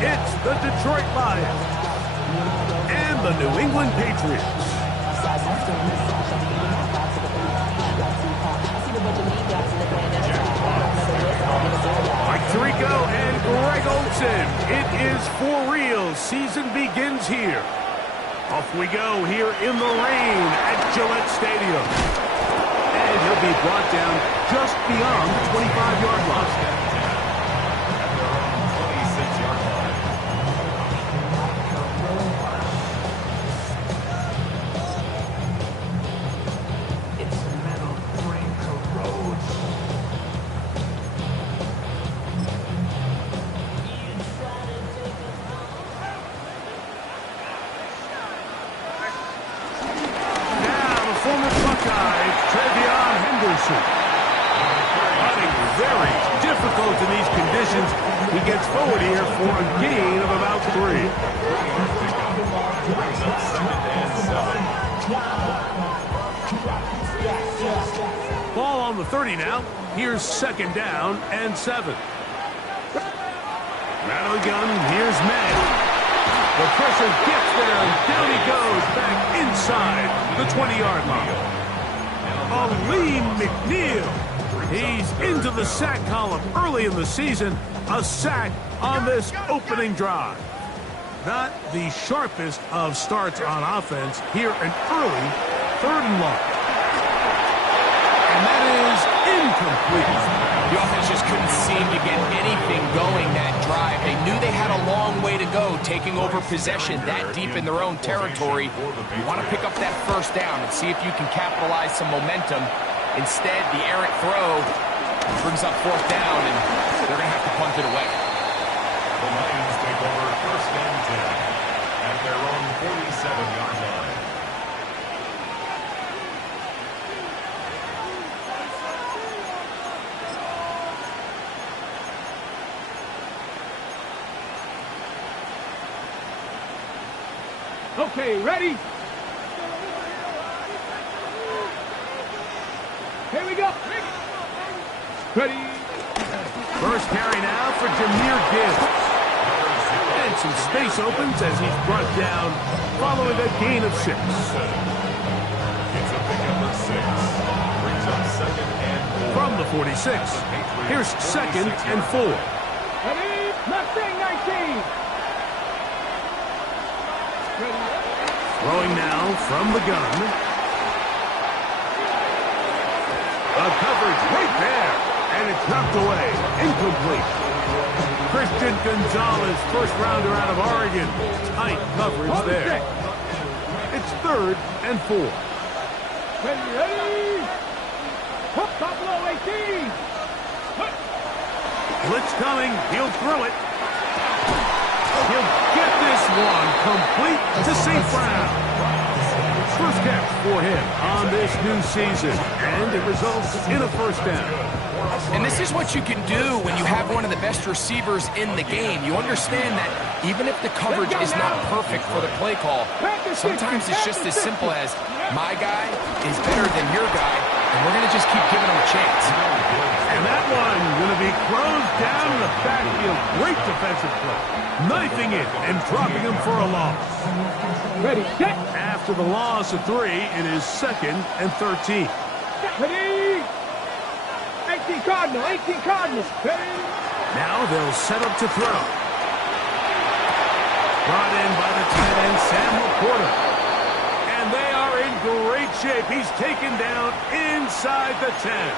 It's the Detroit Lions and the New England Patriots. Mike Tirico and Greg Olsen. It is for real. Season begins here. Off we go here in the rain at Gillette Stadium. And he'll be brought down just beyond the 25-yard line. Very difficult in these conditions. He gets forward here for a gain of about 3. Ball on the 30 now. Here's 2nd down and 7. Out of the gun, here's May. The pressure gets there, and down he goes back inside the 20-yard line. Aleem McNeil. He's into the sack column early in the season. A sack on this opening drive. Not the sharpest of starts on offense here, an early 3rd and long. And that is incomplete. The offense just couldn't seem to get anything going that drive. They knew they had a long way to go, taking over possession that deep in their own territory. You want to pick up that 1st down and see if you can capitalize some momentum. Instead, the errant throw brings up 4th down, and they're going to have to punt it away. The Lions take over 1st and 10 at their own 47-yard line. Okay, ready? Here we go. Ready. First carry now for Jahmyr Gibbs. And some space opens as he's brought down following a gain of 6. It's a pickup of 6. Brings up 2nd and 4. From the 46. Here's 2nd and 4. Ready? Mustang 19. Ready. Throwing now from the gun. A coverage right there, and it's knocked away. Incomplete. Christian Gonzalez, 1st rounder out of Oregon. Tight coverage there. It's 3rd and 4. Ready? Top low 18. Blitz coming. He'll throw it. He'll get this one complete to St. Brown. First catch for him on this new season, and it results in a 1st down. And this is what you can do when you have one of the best receivers in the game. You understand that even if the coverage is not perfect for the play call, sometimes it's just as simple as, my guy is better than your guy, and we're going to just keep giving him a chance. And that one going to be closed down in the backfield. Great defensive play. Knifing it and dropping him for a loss. Ready, set. After the loss of 3, it is 2nd and 13. Ready. 18 Cardinals. Ready. Now they'll set up to throw. Brought in by the tight end, Sam LaPorta. And they are in great shape. He's taken down inside the 10.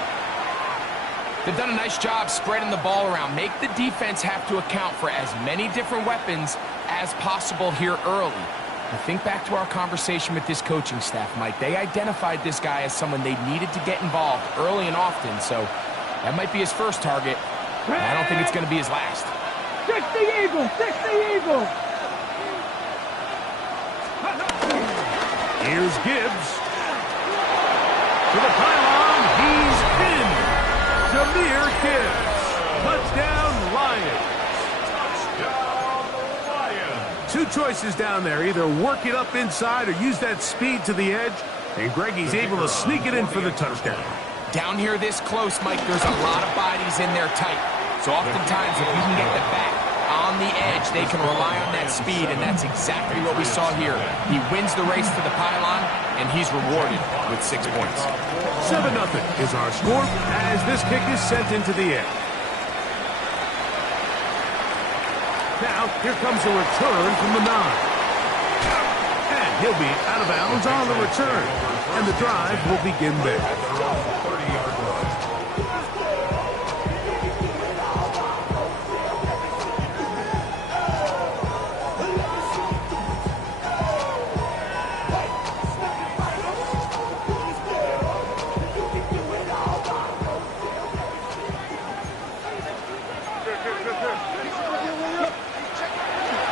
They've done a nice job spreading the ball around. Make the defense have to account for as many different weapons as possible here early. And think back to our conversation with this coaching staff, Mike. They identified this guy as someone they needed to get involved early and often, so that might be his 1st target. I don't think it's going to be his last. 60 Eagles. Here's Gibbs. To the pylon, he's in. Jahmyr Gibbs. Touchdown, Lions. Two choices down there. Either work it up inside or use that speed to the edge. And Greggy's able to sneak it in for the touchdown. Down here this close, Mike, there's a lot of bodies in there tight. So oftentimes, if you can get the back on on the edge, they can rely on that speed, and that's exactly what we saw here. He wins the race to the pylon, and he's rewarded with 6 points. 7-0 is our score as this kick is sent into the air. Now, here comes a return from the 9. And he'll be out of bounds on the return. And the drive will begin there.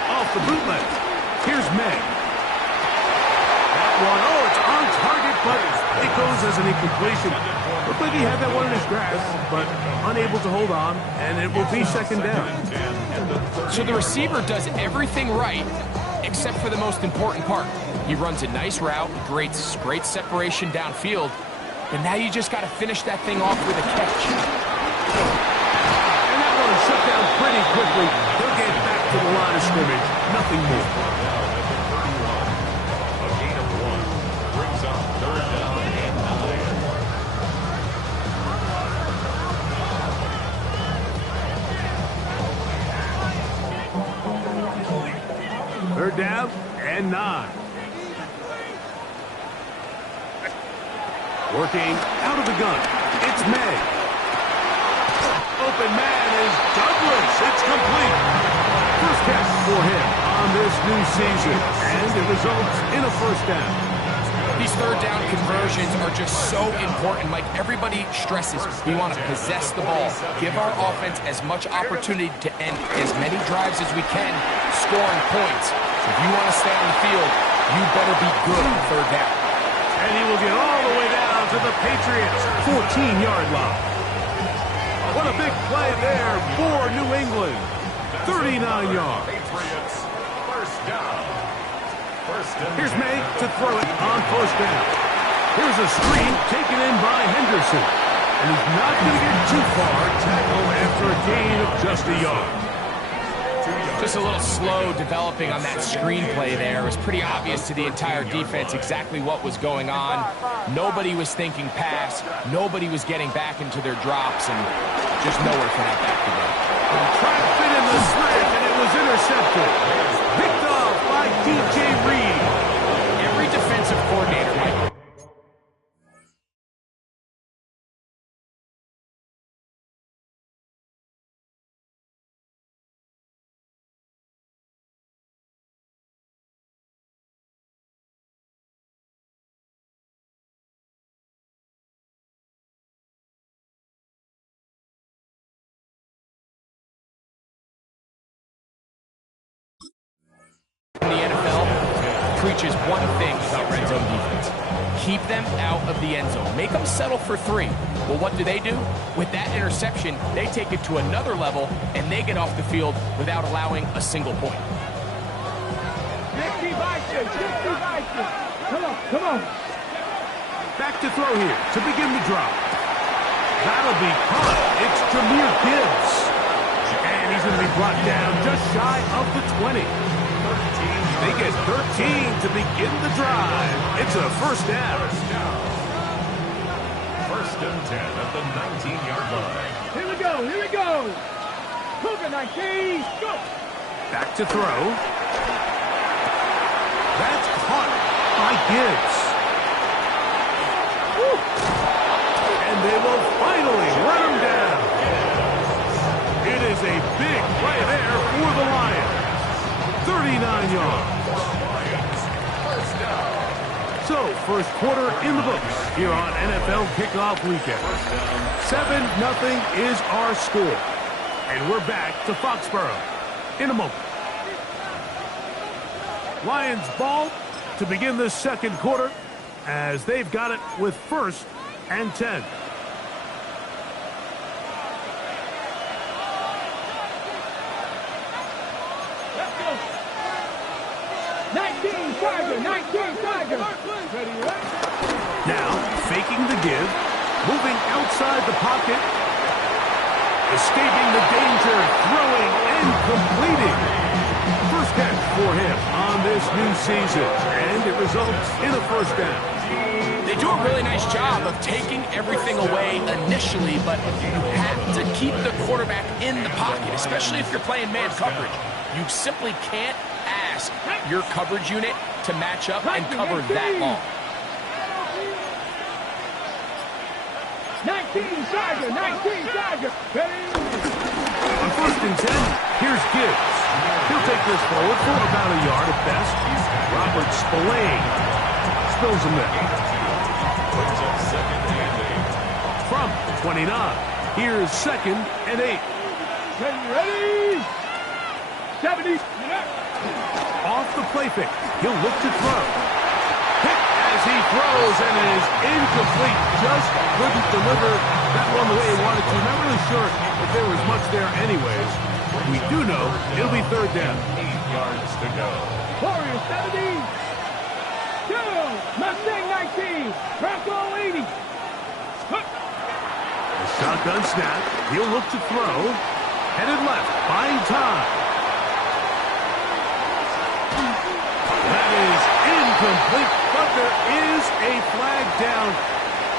Off the bootleg. Here's May. That one, oh, it's on target, but it goes as an incompletion. Looked like he had that one in his grasp, but unable to hold on, and it will be second down. So the receiver does everything right, except for the most important part. He runs a nice route, great separation downfield, but now you just got to finish that thing off with a catch. And that one is shut down pretty quickly. He'll get back to the line of scrimmage. Nothing more. A gain of 1 brings up 3rd down and 9. 3rd down and 9. Working out of the gun. It's May. Open man is Douglas. It's complete. First catch for him on this new season. And it results in a 1st down. These 3rd down conversions are just so important. Like everybody stresses, we want to possess the ball, give our offense as much opportunity to end as many drives as we can, scoring points. So if you want to stay on the field, you better be good on 3rd down. And he will get all the way down to the Patriots' 14-yard line. What a big play there for New England. 39 yards. Patriots, 1st down. Here's May to throw it on 1st down. Here's a screen taken in by Henderson. And he's not going to get too far. Tackle after a gain of just a yard. Just a little slow developing on that screenplay there. It was pretty obvious to the entire defense exactly what was going on. Nobody was thinking pass. Nobody was getting back into their drops, and just nowhere for that back to go. Trapped it in the slant, and it was intercepted. Picked off by DJ Reed. Every defensive coordinator, Mike. In the NFL preaches one thing about red zone defense. Keep them out of the end zone. Make them settle for 3. Well, what do? With that interception, they take it to another level, and they get off the field without allowing a single point. Come on. Back to throw here to begin the drop. That'll be caught. It's Jahmyr Gibbs. And he's going to be brought down just shy of the 20. They get 13 to begin the drive. It's a 1st down. 1st and 10 at the 19-yard line. Here we go. Cougar 19, go. Back to throw. That's caught by Gibbs. Woo. And they will finally run him down. It is a big play there for the Lions. 39 yards. So, 1st quarter in the books here on NFL Kickoff Weekend. 7-0 is our score. And we're back to Foxborough in a moment. Lions ball to begin the 2nd quarter as they've got it with 1st and 10. Now, faking the give, moving outside the pocket. Escaping the danger, throwing and completing. First catch for him on this new season, and it results in a first down. They do a really nice job of taking everything away initially, but you have to keep the quarterback in the pocket, especially if you're playing man coverage. You simply can't ask your coverage unit to match up and cover that long. 19 Charger, 19 Charger. On first and 10, here's Gibbs. He'll take this forward for about a yard at best. Robert Spillane spills him there. From 29, here's second and 8. Ready? 70. Off the play fake, he'll look to throw. Hit as he throws and is incomplete. Just couldn't deliver that one the way he wanted to. Not really sure if there was much there anyways. We do know it'll be third down. 8 yards to go. Warriors 70. 2. Mustang 19. Bronco 80. The shotgun snap. He'll look to throw. Headed left. Buying time. That is incomplete, but there is a flag down.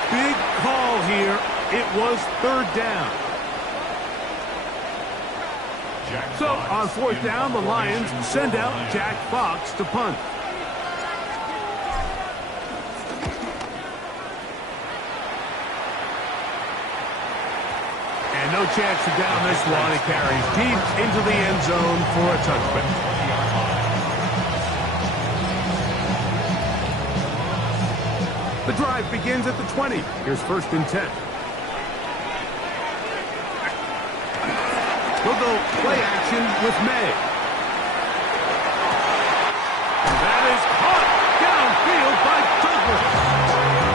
Big call here. It was third down. So on fourth down, the Lions send out Jack Fox to punt. And no chance to down this one. It carries deep into the end zone for a touchback. The drive begins at the 20. Here's first and 10. We'll go play action with May. That is caught downfield by Douglas.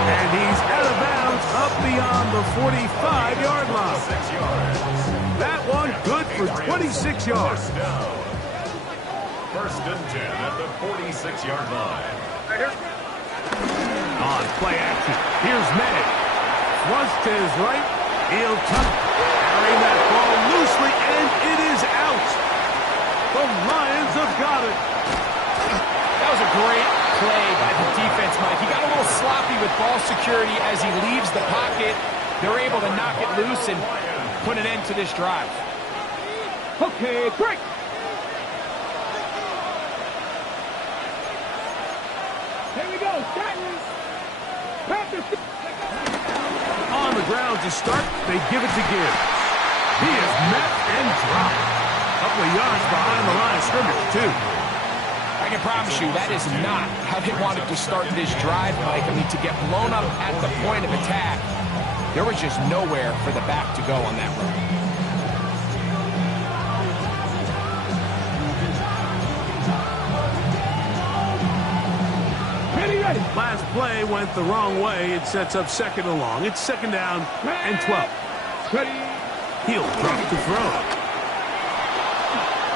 And he's out of bounds up beyond the 45-yard line. 6 yards. That one good for 26 yards. First and 10 at the 46-yard line. On play action, here's May. Flush to his right. He'll tuck, carrying that ball loosely, and it is out. The Lions have got it. That was a great play by the defense, Mike. He got a little sloppy with ball security as he leaves the pocket. They're able to knock it loose and put an end to this drive. Okay, break. Here we go, Titans. On the ground to start, they give it to Gibbs. He is met and dropped. A couple of yards behind the line of scrimmage, too. I can promise you that is not how they wanted to start this drive, Mike. I mean, to get blown up at the point of attack, there was just nowhere for the back to go on that run. Ready. Last play went the wrong way. It sets up second and long. It's second down and 12. Ready. He'll drop to throw.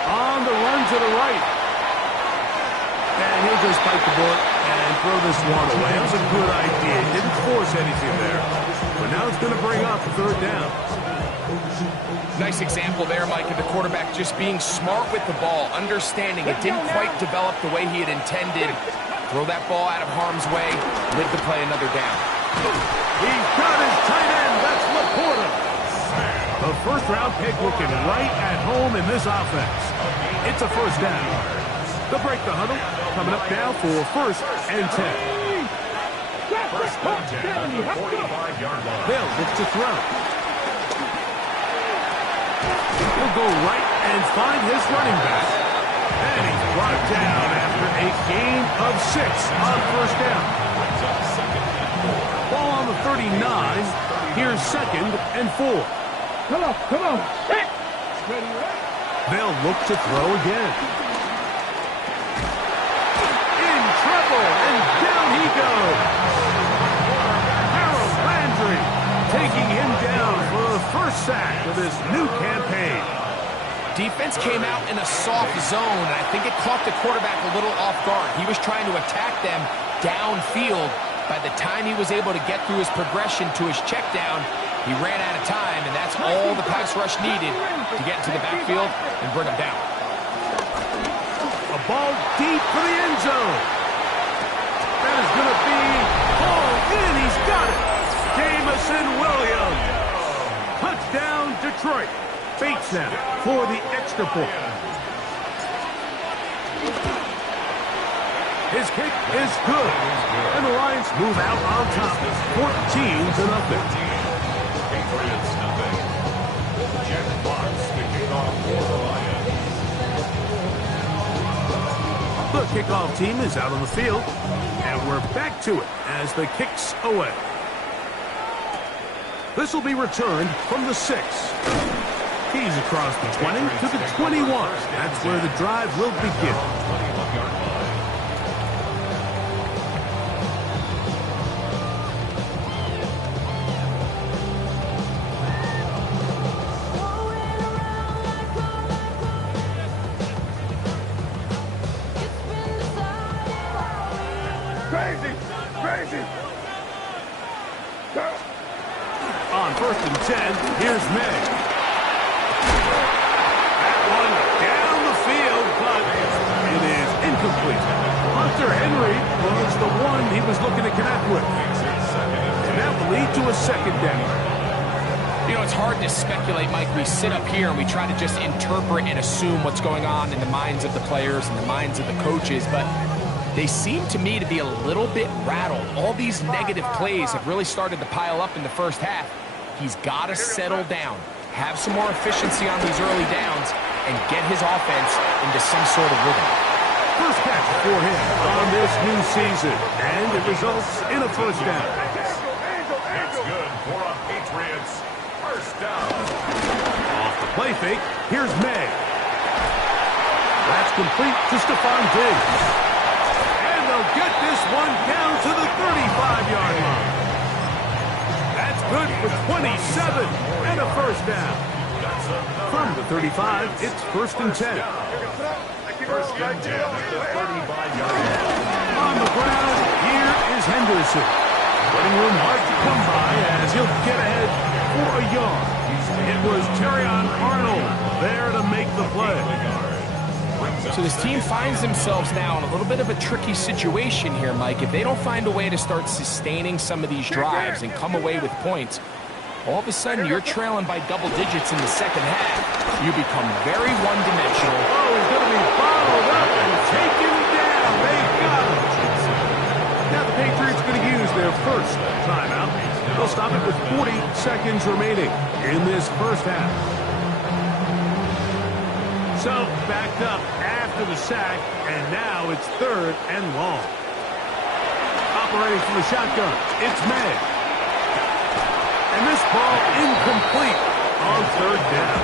On the run to the right. And he'll just bite the bullet and throw this one away. That was a good idea. He didn't force anything there. But now it's going to bring up third down. Nice example there, Mike, of the quarterback just being smart with the ball, understanding it didn't quite develop the way he had intended. Throw that ball out of harm's way, live to play another down. He's got his tight end. That's Laporta. The first-round pick looking right at home in this offense. It's a first down. They'll break the huddle. Coming up now for first and 10. First and 10 at the 45-yard line. They'll look to throw. He'll go right and find his running back. And he's brought down after a gain of 6 on first down. Ball on the 39. Here's second and 4. Come on. Ready. They'll look to throw again. In trouble, and down he goes. Harold Landry taking him down for the first sack of this new campaign. Defense came out in a soft zone, and I think it caught the quarterback a little off guard. He was trying to attack them downfield, By the time he was able to get through his progression to his check down, he ran out of time, and that's all the pass rush needed to get into the backfield and bring him down. A ball deep for the end zone. That is going to be hauled in. He's got it. Jameson Williams. Touchdown, Detroit. Bates them for the extra point. His kick is good. And the Lions move out on top, 14-0. Patriots nothing. Jack Fox kicking off for the Lions. The kickoff team is out on the field, and we're back to it as the kick's away. This will be returned from the 6. He's across the 20 to the 21. That's where the drive will begin. 21-yard line. Crazy. On 1st and 10, here's May. That one down the field, but it is incomplete. Hunter Henry was the one he was looking to connect with. And that will lead to a second down. You know, it's hard to speculate, Mike. We sit up here and we try to just interpret and assume what's going on in the minds of the players and the minds of the coaches, but they seem to me to be a little bit rattled. All these negative plays have really started to pile up in the first half. He's got to settle down, have some more efficiency on these early downs, and get his offense into some sort of rhythm. First catch for him on this new season, and it results in a first down. That's good for a Patriots first down. Off the play fake, here's May. That's complete to Stephon Diggs. They'll get this one down to the 35-yard line. That's good for 27 and a first down. From the 35, it's 1st and 10. First and 10 at the 35-yard line. On the ground, here is Henderson. Running room hard to come by as he'll get ahead for a yard. It was Terrion Arnold there to make the play. So this team finds themselves now in a little bit of a tricky situation here, Mike. If they don't find a way to start sustaining some of these drives and come away with points, all of a sudden you're trailing by double digits in the second half. You become very one-dimensional. Oh, he's going to be bottled up and taken down. They got him. Now the Patriots going to use their first timeout. They'll stop it with 40 seconds remaining in this first half. So, backed up after the sack, and now it's 3rd and long. Operating from the shotgun, it's May. And this ball incomplete on 3rd down.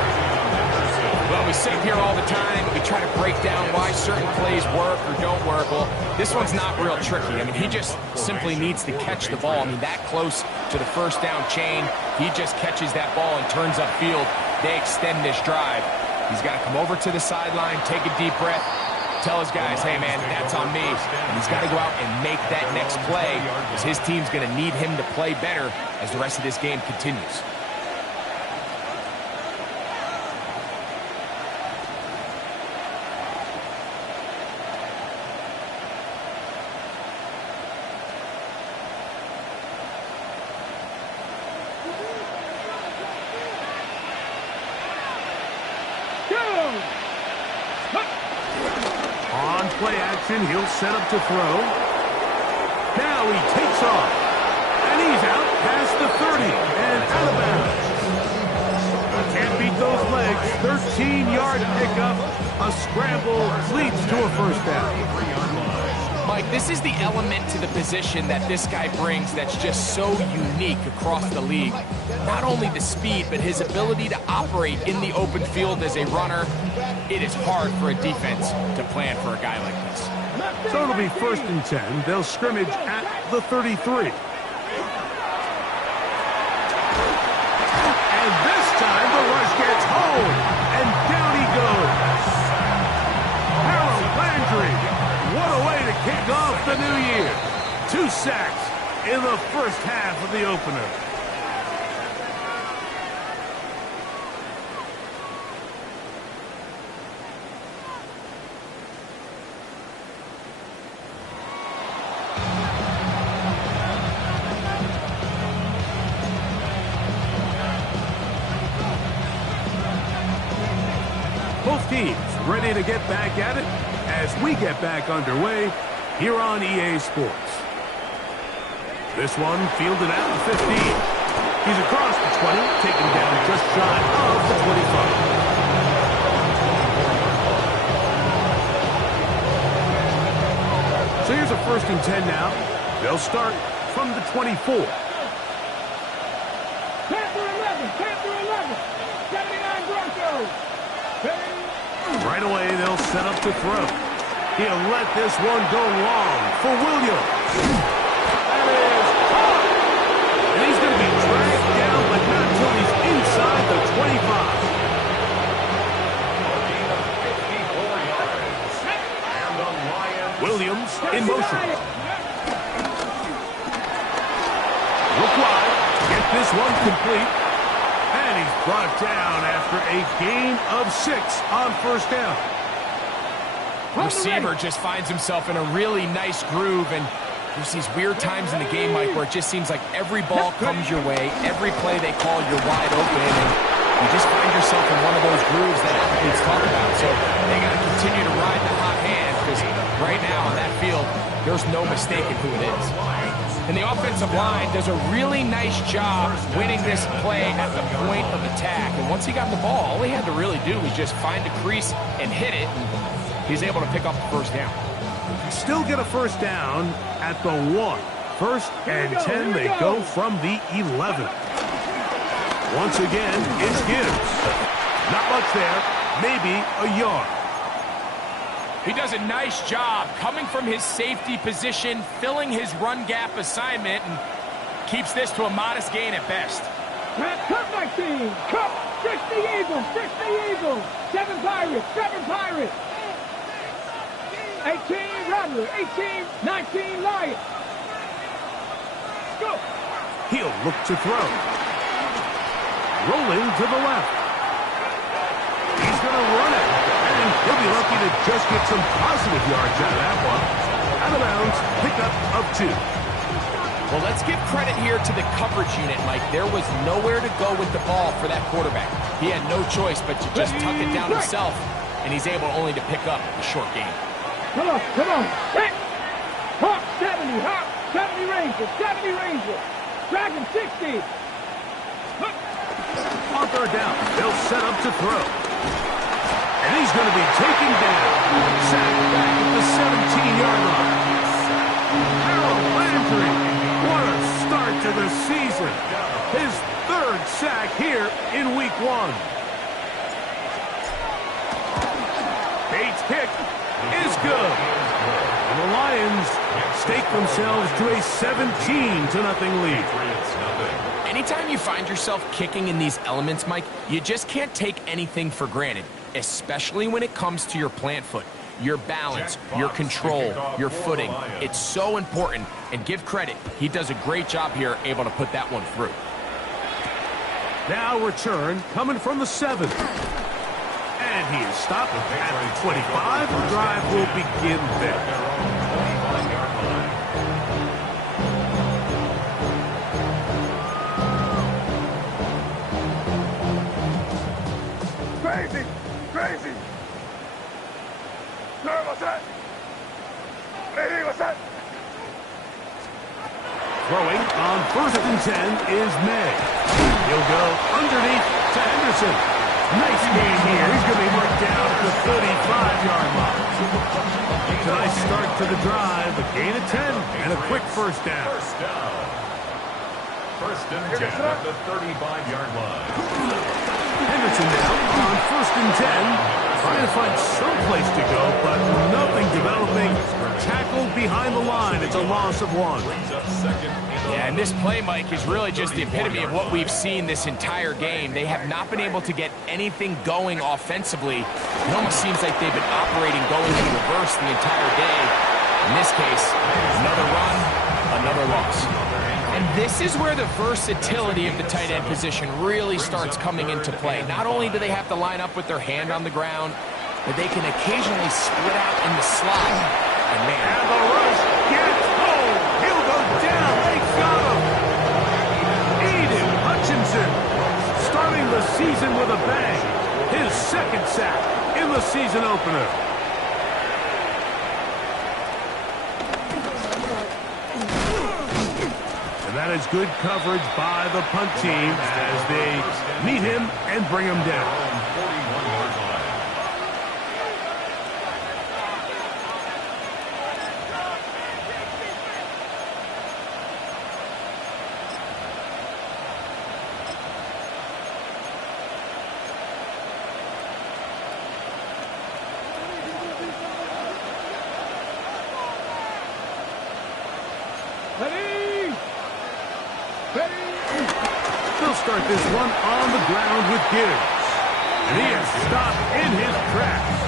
Well, we sit up here all the time, we try to break down why certain plays work or don't work. Well, this one's not real tricky. I mean, he just simply needs to catch the ball. I mean, that close to the first down chain, he just catches that ball and turns upfield. They extend this drive. He's got to come over to the sideline, take a deep breath, tell his guys, hey, man, that's on me. And he's got to go out and make that next play because his team's going to need him to play better as the rest of this game continues. On play action, he'll set up to throw. Now he takes off. And he's out past the 30 and out of bounds. Can't beat those legs. 13-yard pickup. A scramble leads to a first down. Mike, this is the element to the position that this guy brings that's just so unique across the league. Not only the speed, but his ability to operate in the open field as a runner. It is hard for a defense to plan for a guy like this. So it'll be 1st and 10. They'll scrimmage at the 33. And this time the rush gets home. And down he goes. Harold Landry. What a way to kick off the new year. 2 sacks, in the first half of the opener. Both teams ready to get back at it as we get back underway here on EA Sports. This one fielded at the 15. He's across the 20, taken down just shy of the 25. So here's a 1st and 10 now. They'll start from the 24. Panther 11, Panther 11, 79 Broncos. Right away, they'll set up to throw. He'll let this one go long for Williams. That is caught. And he's going to be dragged down, but not until he's inside the 25. Williams in motion. Look wide. Get this one complete. And he's brought down after a gain of 6 on 1st down. Receiver just finds himself in a really nice groove, and there's these weird times in the game, Mike, where it just seems like every ball comes your way, every play they call, you're wide open, and you just find yourself in one of those grooves that athletes talk about. So they got to continue to ride the hot hand, because right now on that field, there's no mistaking who it is. And the offensive line does a really nice job winning this play at the point of attack. And once he got the ball, all he had to really do was just find a crease and hit it. And he's able to pick up the 1st down. Still get a 1st down at the 1. 1st and 10, they go from the 11. Once again, it's Gibbs. Not much there, maybe a yard. He does a nice job coming from his safety position, filling his run gap assignment, and keeps this to a modest gain at best. Cup 19, Cup 60 Eagles, 60 Eagles, 7 Pirates, 7 Pirates. 18 Rattler, 18, 19 Lions. Go. He'll look to throw. Rolling to the left. He's going to run it. And he'll be lucky to just get some positive yards out of that one. Out of bounds, pickup of 2. Well, let's give credit here to the coverage unit, Mike. There was nowhere to go with the ball for that quarterback. He had no choice but to just tuck it down himself, and he's able only to pick up a short gain. Come on, come on. Hit. Hawk 70, Hawk 70 Ranger, 70 Ranger. Dragon 60. On 3rd down, they'll set up to throw. And he's going to be taken down. Sacked back at the 17-yard line. Harold Landry, what a start to the season. His 3rd sack here in Week 1. Bates' kick is good. And the Lions stake themselves to a 17-0 lead. Anytime you find yourself kicking in these elements, Mike, you just can't take anything for granted, especially when it comes to your plant foot, your balance, your control, your footing. It's so important, and give credit. He does a great job here, able to put that one through. Now return coming from the 7. And he is stopped at the 25. The drive will begin there. Crazy, crazy. What's that? Hey, what's that? Throwing on 1st and 10 is May. He'll go underneath to Henderson. Nice gain here. He's going to be marked down at the 35-yard line. It's a nice start to the drive. A gain of 10 and a quick 1st down. 1st and 10 at the 35-yard line. Henderson now on 1st and 10. Trying to find some place to go, but nothing developing. Tackled behind the line. It's a loss of 1. Yeah, and this play, Mike, is really just the epitome of what we've seen this entire game. They have not been able to get anything going offensively. It almost seems like they've been operating going in reverse the entire day. In this case, another run, Another loss. And this is where the versatility of the tight end position really starts coming into play. Not only do they have to line up with their hand on the ground, but they can occasionally split out in the slot. And man, And the rush gets home. He'll go down. They got him. Aiden Hutchinson starting the season with a bang. His second sack in the season opener. And that is good coverage by the punt team as they meet him and bring him down. 41-yard line. Ready? Ready? They'll start this one on the ground with Gibbs. And he is stopped in his tracks.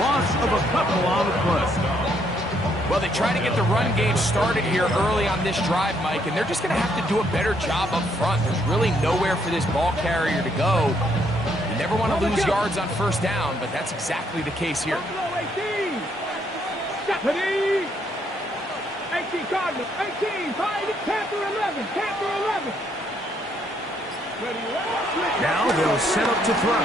Loss of a couple on the play. well, they try to get the run game started here early on this drive, Mike, and they're just going to have to do a better job up front. There's really nowhere for this ball carrier to go. You never want to lose yards on first down, but that's exactly the case here. Buffalo 18. Ready? 18 Cardinals. 18. Panther 11. Panther 11. Ready? Now they'll set up to throw.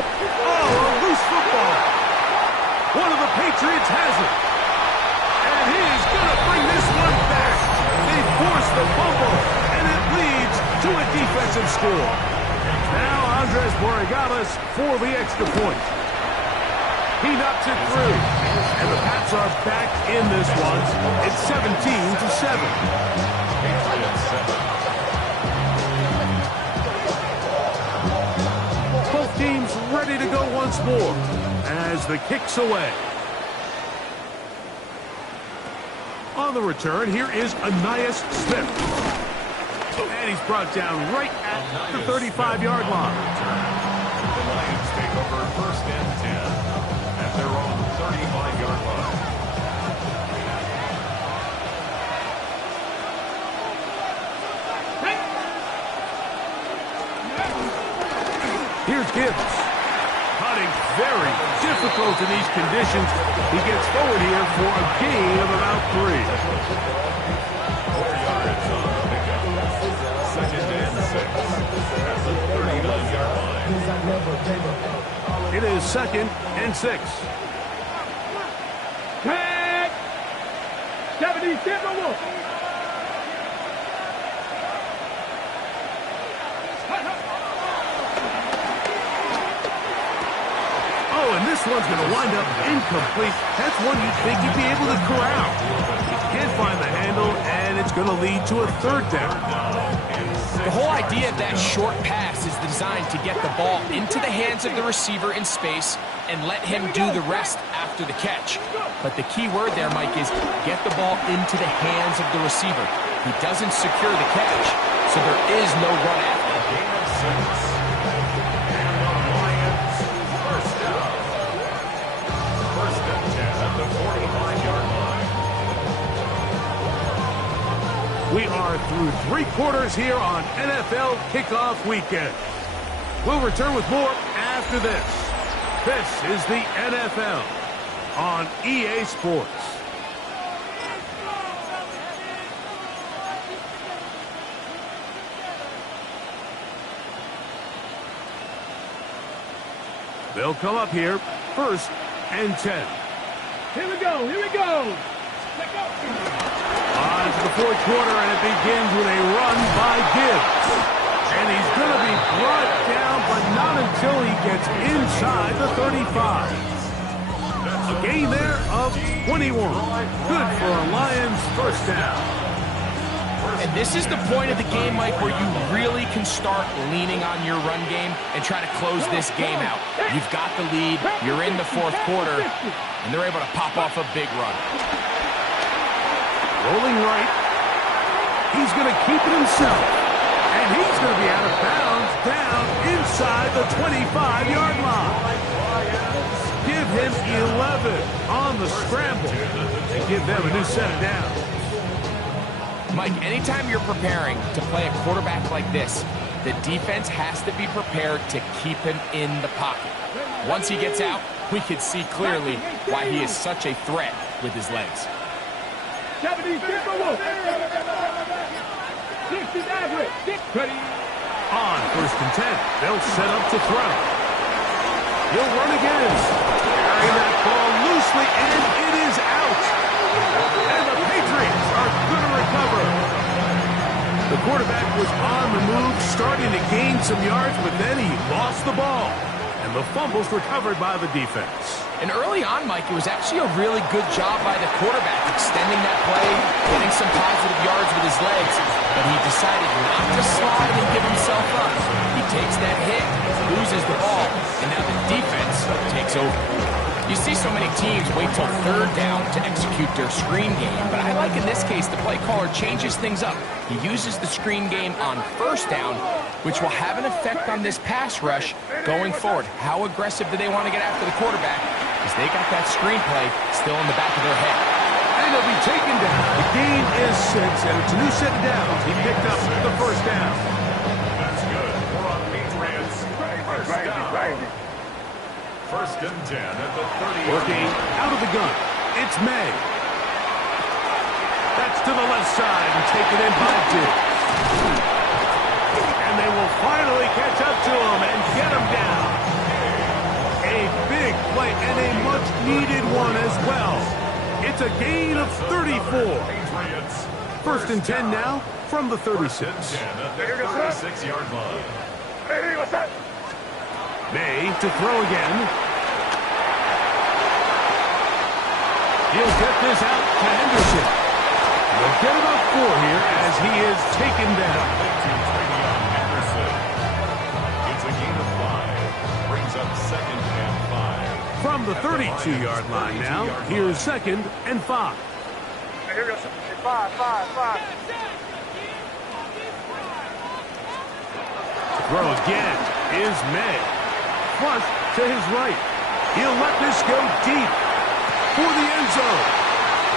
Oh, a loose football. One of the Patriots has it. And he's going to bring this one back. They force the fumble, and it leads to a defensive score. Now Andres Borregales for the extra point. He knocks it through. And the Pats are back in this one. It's 17-7. Patriots 7. Both teams ready to go once more as the kick's away. On the return, here is Ainias Smith. And he's brought down right at the 35-yard line. The Lions take over first and 10 at their own 35-yard line. Here's Gibbs. Putting very difficult in these conditions. He gets forward here for a gain of about 3. 4 yards on the pickup. Second and 6 at the 39-yard line. It is second and 6. Tag. 77 Wolf. Oh, and this one's going to wind up incomplete. That's one you'd think he'd be able to corral. He can't find the handle, and it's going to lead to a third down. The whole idea of that short pass is designed to get the ball into the hands of the receiver in space and let him do the rest after the catch. But the key word there, Mike, is get the ball into the hands of the receiver. He doesn't secure the catch, so there is no run after. Gain of 6. And the Lions first down. First and 10 at the 45-yard line. We are through 3 quarters here on NFL Kickoff Weekend. We'll return with more after this. This is the NFL on EA Sports. They'll come up here, first and 10. Here we go. Here we go. Let's go. On to the fourth quarter, and it begins with a run by Gibbs. And he's going to be brought down, but not until he gets inside the 35. A gain there of 21. Good for a Lions first down. And this is the point of the game, Mike, where you really can start leaning on your run game and try to close this game out. You've got the lead, you're in the fourth quarter, and they're able to pop off a big run. Rolling right. He's going to keep it himself. And he's going to be out of bounds down inside the 25-yard line. Give him 11 on the scramble and give them a new set of downs. Mike, anytime you're preparing to play a quarterback like this, the defense has to be prepared to keep him in the pocket. Once he gets out, we can see clearly why he is such a threat with his legs. 70, 60 average. On 1st and 10, they'll set up to throw. He'll run again. Carrying that ball loosely, and it is out. And the Patriots are going to recover. The quarterback was on the move, starting to gain some yards, but then he lost the ball. And the fumble's recovered by the defense. And early on, Mike, it was actually a really good job by the quarterback, extending that play, getting some positive yards with his legs, but he decided not to slide and give himself up. He takes that hit, loses the ball, and now the defense takes over. You see so many teams wait till 3rd down to execute their screen game, but I like in this case the play caller changes things up. He uses the screen game on 1st down, which will have an effect on this pass rush going forward. How aggressive do they want to get after the quarterback? Because they got that screenplay still in the back of their head. And he'll be taken down. The gain is 6, and it's a new set of downs. He picked up the 1st down. That's good. We're on Patriots. First down. 1st and 10 at the 30. Working out of the gun. It's May. That's to the left side and taken in by Diggs. And they will finally catch up to him and get him down. A big play and a much-needed one as well. It's a gain of 34. Patriots. 1st and 10 now from the 36. 10 at the 36-yard line. May to throw again. He'll get this out to Henderson. He'll get about 4 here as he is taken down. It's a gain of 5. Brings up 2nd and 5. From the 32-yard line now, here's 2nd and 5. Here goes 5. Throw again is May. Flush to his right. He'll let this go deep for the end zone.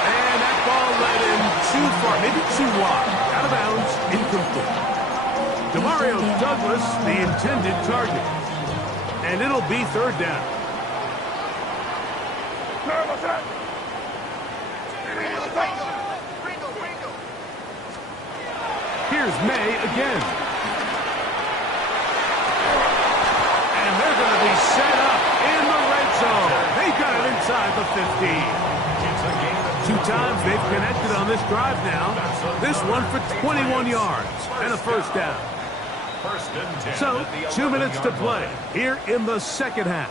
And that ball led him too far, maybe too wide. Out of bounds, incomplete. Demario Douglas, the intended target. And it'll be 3rd down. Here's May again. And they're going to be set up in the red zone. They got it inside the 15. 2 times they've connected on this drive now. This one for 21 yards and a 1st down. So, 2 minutes to play here in the 2nd half.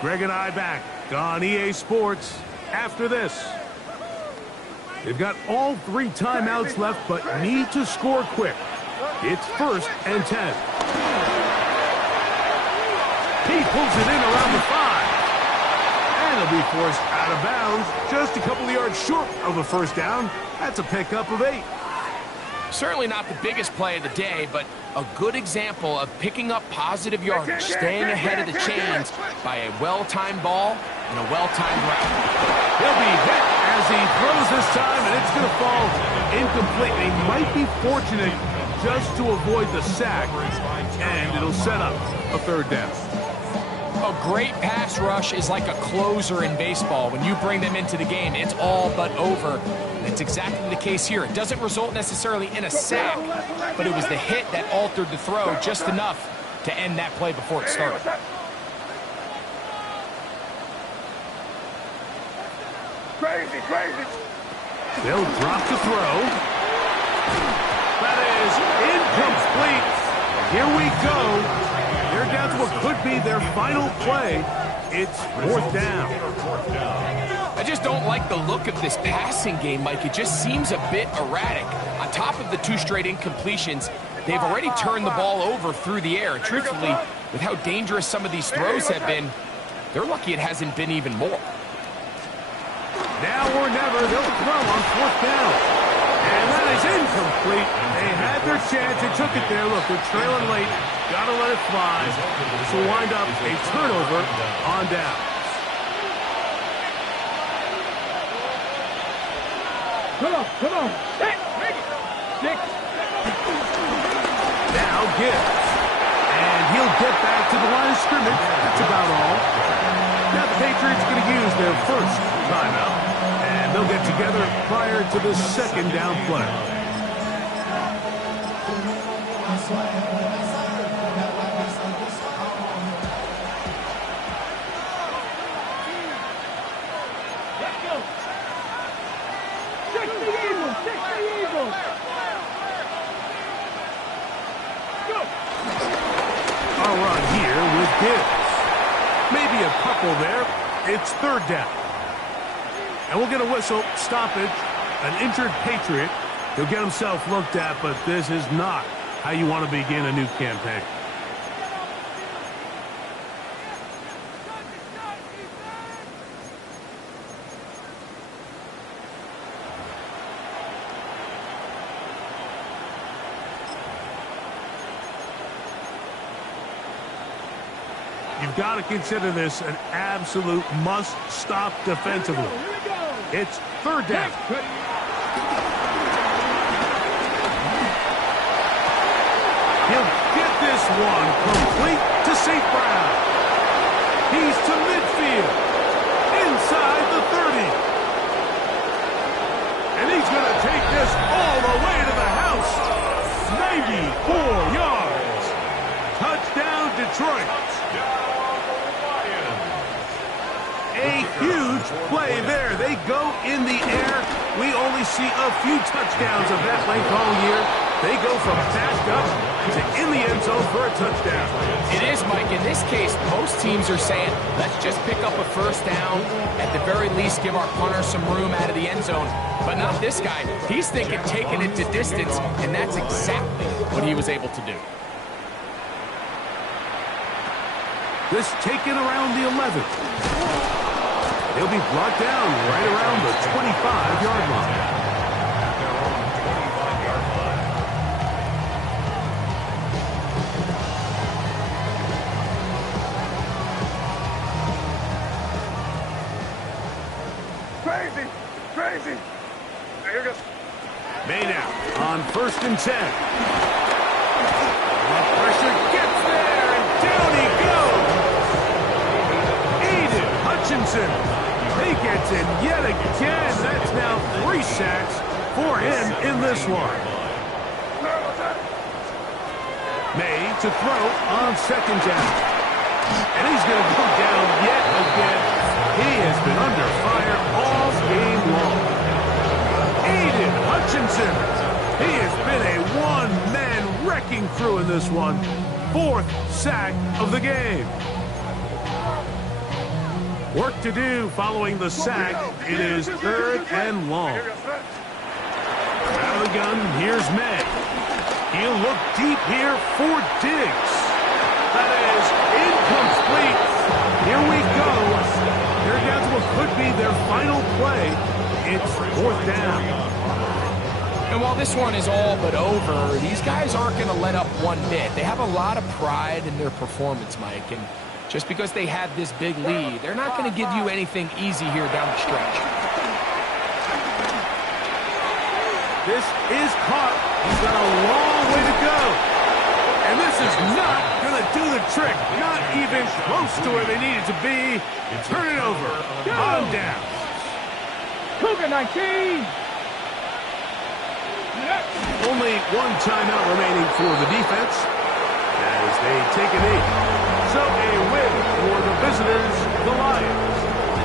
Greg and I back on EA Sports after this. They've got all 3 timeouts left, but need to score quick. It's 1st and 10. He pulls it in around the 5. And he'll be forced out of bounds, just a couple of yards short of a 1st down. That's a pickup of 8. Certainly not the biggest play of the day, but a good example of picking up positive yardage, staying ahead of the chains by a well-timed ball and a well-timed route. He'll be hit as he throws this time, and it's going to fall incomplete. He might be fortunate just to avoid the sack, and it'll set up a 3rd down. A great pass rush is like a closer in baseball. When you bring them into the game, it's all but over. And it's exactly the case here. It doesn't result necessarily in a sack, but it was the hit that altered the throw just enough to end that play before it started. Crazy. They'll drop the throw. That is incomplete. Here we go. They're down to what could be their final play. It's 4th down. I just don't like the look of this passing game, Mike. It just seems a bit erratic. On top of the 2 straight incompletions, they've already turned the ball over through the air. Truthfully, with how dangerous some of these throws have been, they're lucky it hasn't been even more. Now or never, they'll throw on 4th down. And that is incomplete. They had their chance. They took it there. Look, they're trailing late. Got to let it fly. This will wind up a turnover on down. Come on, come on. Hey, make it. 6. Now Gibbs. And he'll get back to the line of scrimmage. That's about all. Now the Patriots going to use their first timeout. And they'll get together prior to the second down play. Let's go. 60 Eagles, 60 Eagles. Go. Our run here with Gibbs. Maybe a couple there. It's third down. And we'll get a whistle, stoppage, an injured Patriot. He'll get himself looked at, but this is not how you want to begin a new campaign. You've got to consider this an absolute must-stop defensively. Here we go. It's third down. He'll get this one complete to St. Brown. He's to midfield, inside the 30. And he's going to take this all the way to the house. 94 yards. Touchdown, Detroit. A huge play there. They go in the air. We only see a few touchdowns of that length all year. They go from backed up to in the end zone for a touchdown. It is, Mike. In this case, most teams are saying, let's just pick up a first down. At the very least, give our punter some room out of the end zone. But not this guy. He's thinking taking it to distance, and that's exactly what he was able to do. This taken around the 11th. He'll be brought down right around the 25-yard line. Crazy. Here goes. Made out on 1st and 10. The pressure gets there, and down he goes. Aiden Hutchinson. He gets it yet again. That's now 3 sacks for him in this one. May to throw on 2nd down. And he's going to go down yet again. He has been under fire all game long. Aiden Hutchinson. He has been a one-man wrecking crew in this one. 4th sack of the game. Work to do following the sack. It is 3rd and long. Out of the gun, here's May. He'll look deep here for Diggs. That is incomplete. Here we go. They're down to what could be their final play. It's 4th down. And while this one is all but over, these guys aren't going to let up one bit. They have a lot of pride in their performance, Mike, and just because they had this big lead, they're not going to give you anything easy here down the stretch. This is caught. He's got a long way to go. And this is not going to do the trick. Not even close to where they needed to be. Turn it over. On down. Cougar 19. Only one timeout remaining for the defense as they take a knee. So a win for the visitors, the Lions.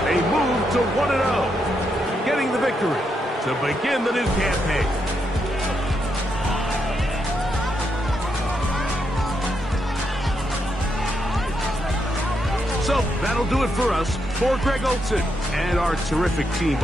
They move to 1-0, getting the victory to begin the new campaign. So that'll do it for us. For Greg Olsen and our terrific team behind